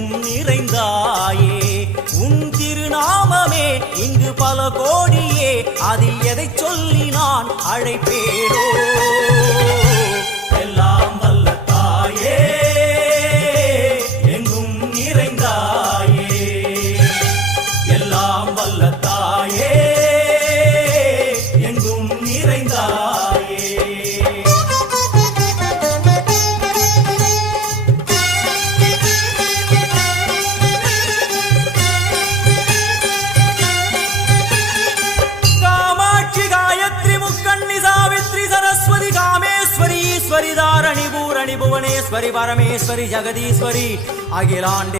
எங்கும் நிறைந்தாயே உன் திருநாமமே இங்கு பல கோடியே அதில் எதை சொல்லி நான் அழைப்பேனோ எல்லாம் வல்ல தாயே எங்கும் நிறைந்தாயே எல்லாம் வல்ல தாயே எங்கும் நிறைந்தாயே ईश्वरी धारणी भूरणी भुवनेश्वरी परमेश्वरी जगदीश्वरी अखिलांड